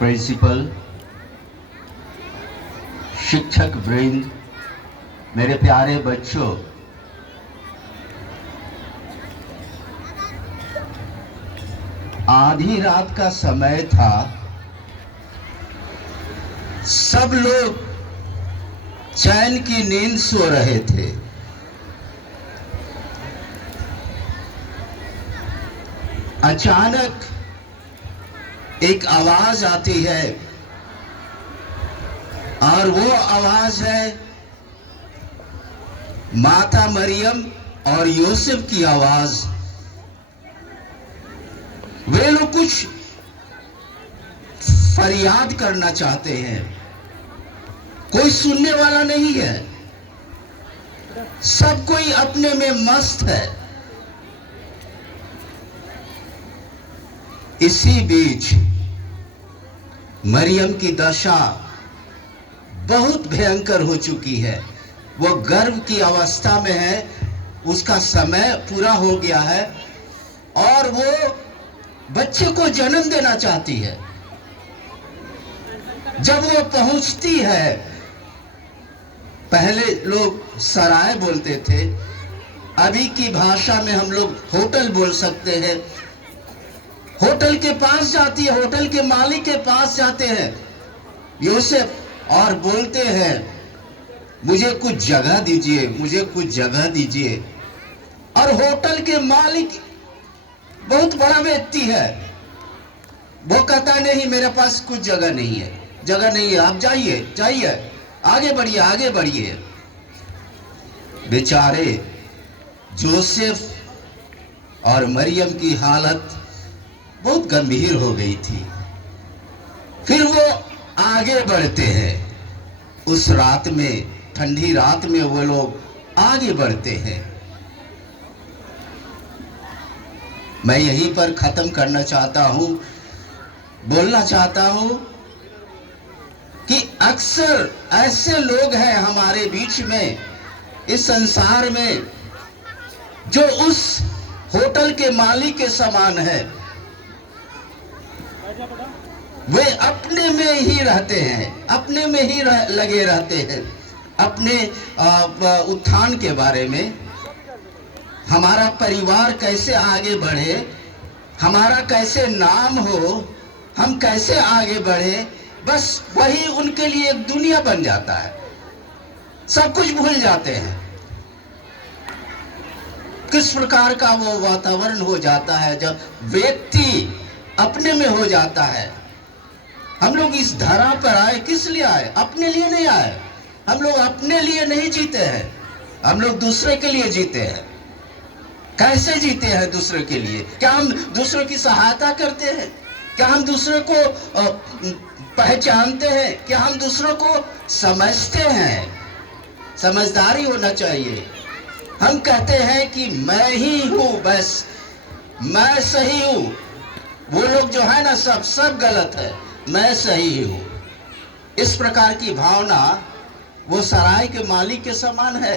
Principal, शिक्षक वृंद, मेरे प्यारे बच्चों, आधी रात का समय था। सब लोग चैन की नींद सो रहे थे। अचानक एक आवाज आती है और वो आवाज है माता मरियम और यूसुफ की आवाज। वे लोग कुछ फरियाद करना चाहते हैं, कोई सुनने वाला नहीं है, सब कोई अपने में मस्त है। इसी बीच मरियम की दशा बहुत भयंकर हो चुकी है। वो गर्भ की अवस्था में है, उसका समय पूरा हो गया है और वो बच्चे को जन्म देना चाहती है। जब वो पहुंचती है, पहले लोग सराय बोलते थे, अभी की भाषा में हम लोग होटल बोल सकते हैं। होटल के पास जाती है, होटल के मालिक के पास जाते हैं यूसुफ और बोलते हैं मुझे कुछ जगह दीजिए, मुझे कुछ जगह दीजिए। और होटल के मालिक बहुत बड़ा व्यक्ति है, वो कहता नहीं मेरे पास कुछ जगह नहीं है, जगह नहीं है, आप जाइए जाइए, आगे बढ़िए आगे बढ़िए। बेचारे जोसेफ और मरियम की हालत बहुत गंभीर हो गई थी। फिर वो आगे बढ़ते हैं। उस रात में, ठंडी रात में वो लोग आगे बढ़ते हैं। मैं यहीं पर खत्म करना चाहता हूं, बोलना चाहता हूं कि अक्सर ऐसे लोग हैं हमारे बीच में, इस संसार में, जो उस होटल के मालिक के समान है। वे अपने में ही रहते हैं, अपने में ही लगे रहते हैं, अपने उत्थान के बारे में, हमारा परिवार कैसे आगे बढ़े, हमारा कैसे नाम हो, हम कैसे आगे बढ़े, बस वही उनके लिए एक दुनिया बन जाता है। सब कुछ भूल जाते हैं। किस प्रकार का वो वातावरण हो जाता है जब व्यक्ति अपने में हो जाता है। हम लोग इस धरा पर आए, किस लिए आए? अपने लिए नहीं आए। हम लोग अपने लिए नहीं जीते हैं, हम लोग दूसरे के लिए जीते हैं। कैसे जीते हैं दूसरे के लिए? क्या हम दूसरों की सहायता करते हैं? क्या हम दूसरों को पहचानते हैं? क्या हम दूसरों को समझते हैं? समझदारी होना चाहिए। हम कहते हैं कि मैं ही हूं, बस मैं सही हूं। वो लोग जो है ना, सब गलत है, मैं सही हूं। इस प्रकार की भावना वो सराय के मालिक के समान है,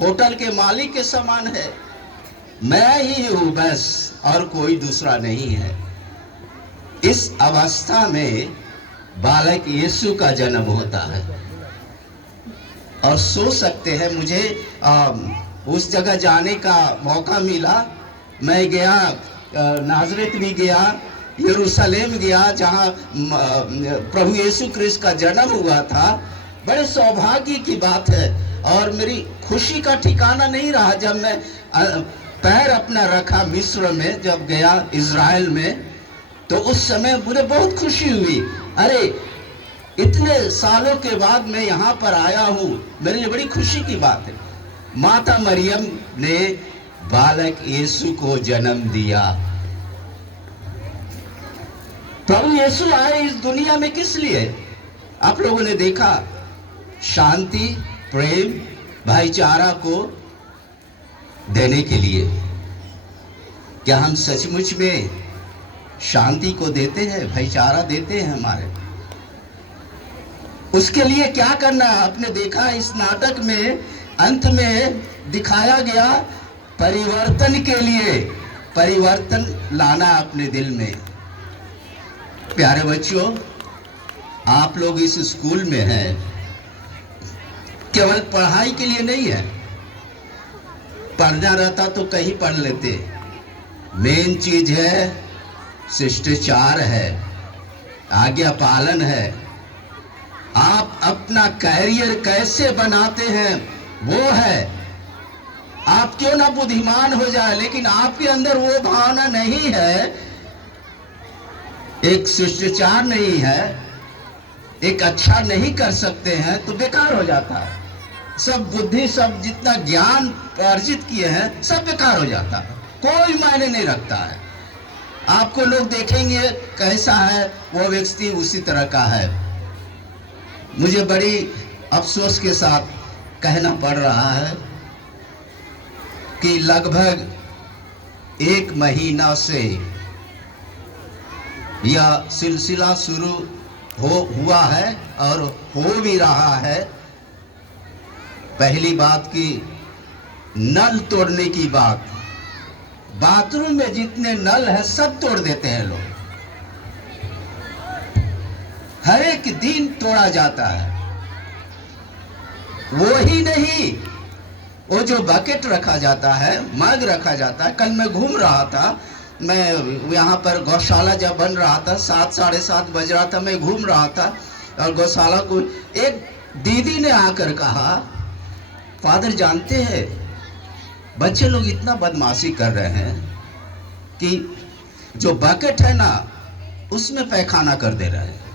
होटल के मालिक के समान है। मैं ही हूं बस, और कोई दूसरा नहीं है। इस अवस्था में बालक यीशु का जन्म होता है। और सोच सकते हैं, मुझे उस जगह जाने का मौका मिला। मैं गया, नाजरेत भी गया, यरूशलेम गया, जहां प्रभु यीशु क्रिस्त का जन्म हुआ था। बड़े सौभाग्य की बात है। और मेरी खुशी का ठिकाना नहीं रहा जब मैं पैर अपना रखा मिस्र में, जब गया इज़राइल में, तो उस समय मुझे बहुत खुशी हुई। अरे इतने सालों के बाद मैं यहाँ पर आया हूँ, मेरे लिए बड़ी खुशी की बात है। माता मरियम ने बालक यीशु को जन्म दिया। प्रभु यीशु आए इस दुनिया में किस लिए? आप लोगों ने देखा, शांति, प्रेम, भाईचारा को देने के लिए। क्या हम सचमुच में शांति को देते हैं, भाईचारा देते हैं हमारे? उसके लिए क्या करना? आपने देखा इस नाटक में अंत में दिखाया गया, परिवर्तन के लिए परिवर्तन लाना अपने दिल में। प्यारे बच्चों, आप लोग इस स्कूल में हैं केवल पढ़ाई के लिए नहीं है। पढ़ना रहता तो कहीं पढ़ लेते। मेन चीज है शिष्टाचार है, आज्ञा पालन है। आप अपना कैरियर कैसे बनाते हैं वो है। आप क्यों ना बुद्धिमान हो जाए, लेकिन आपके अंदर वो भावना नहीं है, एक शिष्टाचार नहीं है, एक अच्छा नहीं कर सकते हैं, तो बेकार हो जाता है। सब बुद्धि, सब जितना ज्ञान अर्जित किए हैं सब बेकार हो जाता है, कोई मायने नहीं रखता है। आपको लोग देखेंगे कैसा है वो व्यक्ति उसी तरह का है। मुझे बड़ी अफसोस के साथ कहना पड़ रहा है कि लगभग 1 महीना से यह सिलसिला शुरू हुआ है और हो भी रहा है। पहली बात की नल तोड़ने की बात, बाथरूम में जितने नल है सब तोड़ देते हैं लोग, हर एक दिन तोड़ा जाता है। वो ही नहीं, वो जो बकेट रखा जाता है, मग रखा जाता है। कल मैं घूम रहा था, मैं यहाँ पर गौशाला जब बन रहा था, 7 साढ़े 7 बज रहा था, मैं घूम रहा था और गौशाला को एक दीदी ने आकर कहा, फादर जानते हैं बच्चे लोग इतना बदमाशी कर रहे हैं कि जो बकेट है ना उसमें पैखाना कर दे रहे हैं।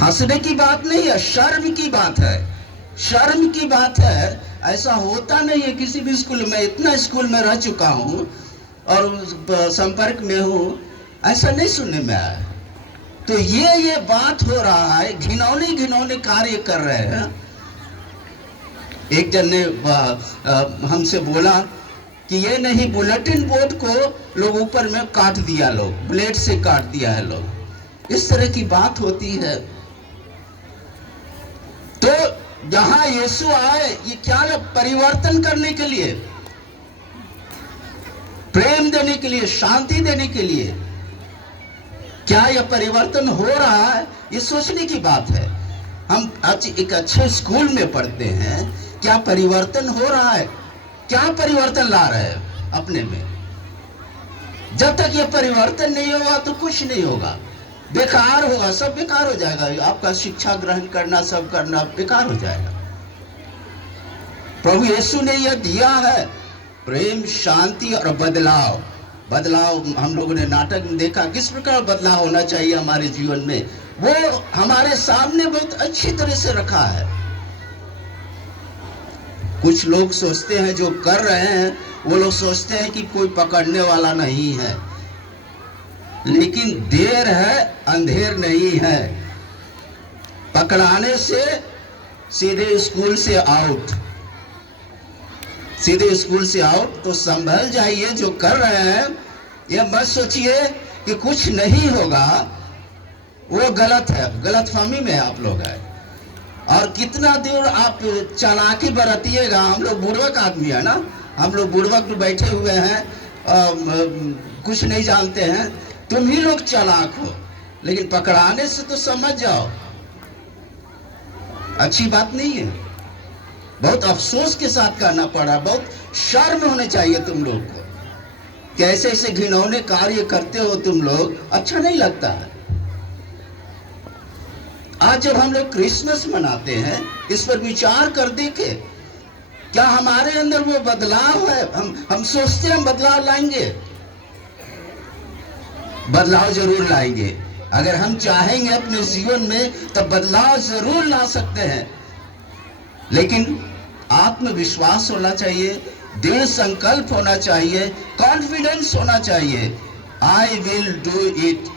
हंसने की बात नहीं है, शर्म की बात है, शर्म की बात है। ऐसा होता नहीं है किसी भी स्कूल में। इतना स्कूल में रह चुका हूँ और संपर्क में हूँ, ऐसा नहीं सुनने में आया। तो ये बात हो रहा है, घिनौने घिनौने कार्य कर रहे हैं। एक जन ने हमसे बोला कि ये नहीं, बुलेटिन बोर्ड को लोग ऊपर में काट दिया, लोग ब्लेड से काट दिया है लोग, इस तरह की बात होती है। तो जहां यीशु आए, ये क्या है, परिवर्तन करने के लिए, प्रेम देने के लिए, शांति देने के लिए। क्या यह परिवर्तन हो रहा है, ये सोचने की बात है। हम आज एक अच्छे स्कूल में पढ़ते हैं, क्या परिवर्तन हो रहा है, क्या परिवर्तन ला रहे हैं अपने में। जब तक ये परिवर्तन नहीं होगा तो कुछ नहीं होगा, बेकार होगा, सब बेकार हो जाएगा। आपका शिक्षा ग्रहण करना, सब करना बेकार हो जाएगा। प्रभु यीशु ने यह दिया है, प्रेम, शांति और बदलाव। बदलाव हम लोगों ने नाटक में देखा, किस प्रकार बदलाव होना चाहिए हमारे जीवन में, वो हमारे सामने बहुत अच्छी तरह से रखा है। कुछ लोग सोचते हैं जो कर रहे हैं, वो लोग सोचते हैं कि कोई पकड़ने वाला नहीं है, लेकिन देर है अंधेर नहीं है। पकड़ाने से सीधे स्कूल से आउट, सीधे स्कूल से आउट। तो संभल जाइए, जो कर रहे हैं ये मत सोचिए कि कुछ नहीं होगा, वो गलत है, गलतफहमी में आप लोग हैं। और कितना दूर आप चालाकी बरतिएगा। हम लोग बुड़वक आदमी है ना, हम लोग बुड़वक बैठे हुए हैं, कुछ नहीं जानते हैं। तुम ही लोग चालाक हो, लेकिन पकड़ाने से तो समझ जाओ, अच्छी बात नहीं है। बहुत अफसोस के साथ कहना पड़ा, बहुत शर्म होने चाहिए तुम लोग को, कैसे ऐसे घिनौने कार्य करते हो तुम लोग, अच्छा नहीं लगता है। आज जब हम लोग क्रिसमस मनाते हैं, इस पर विचार कर देखे, क्या हमारे अंदर वो बदलाव है। हम सोचते हैं हम बदलाव लाएंगे, बदलाव जरूर लाएंगे। अगर हम चाहेंगे अपने जीवन में तब बदलाव जरूर ला सकते हैं, लेकिन आत्मविश्वास होना चाहिए, दृढ़ संकल्प होना चाहिए, कॉन्फिडेंस होना चाहिए। I will do it,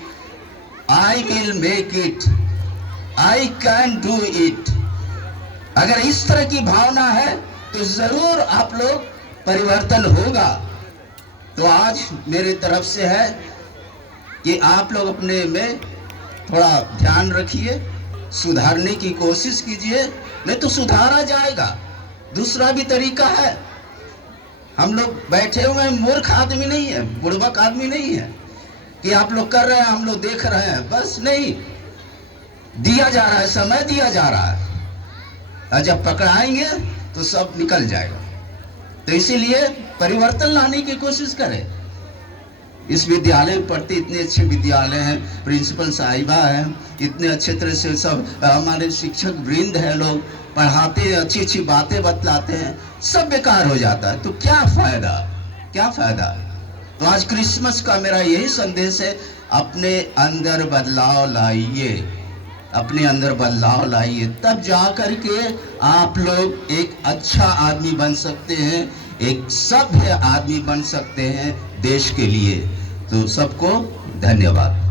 I will make it, I can do it. अगर इस तरह की भावना है तो जरूर आप लोग परिवर्तन होगा। तो आज मेरे तरफ से है कि आप लोग अपने में थोड़ा ध्यान रखिए, सुधारने की कोशिश कीजिए, नहीं तो सुधारा जाएगा। दूसरा भी तरीका है, हम लोग बैठे हुए हैं, मूर्ख आदमी नहीं है, बुड़बक आदमी नहीं है कि आप लोग कर रहे हैं हम लोग देख रहे हैं, बस नहीं। दिया जा रहा है, समय दिया जा रहा है, और जब पकड़ाएंगे तो सब निकल जाएगा। तो इसीलिए परिवर्तन लाने की कोशिश करें। इस विद्यालय में पढ़ते इतने अच्छे विद्यालय हैं, प्रिंसिपल साहिबा हैं, इतने अच्छे तरह से सब हमारे शिक्षक वृंद हैं, लोग पढ़ाते हैं, अच्छी अच्छी बातें बतलाते हैं, सब बेकार हो जाता है। तो क्या फायदा, क्या फायदा। तो आज क्रिसमस का मेरा यही संदेश है, अपने अंदर बदलाव लाइए, अपने अंदर बदलाव लाइए, तब जा करके आप लोग एक अच्छा आदमी बन सकते हैं, एक सभ्य आदमी बन सकते हैं देश के लिए। तो सबको धन्यवाद।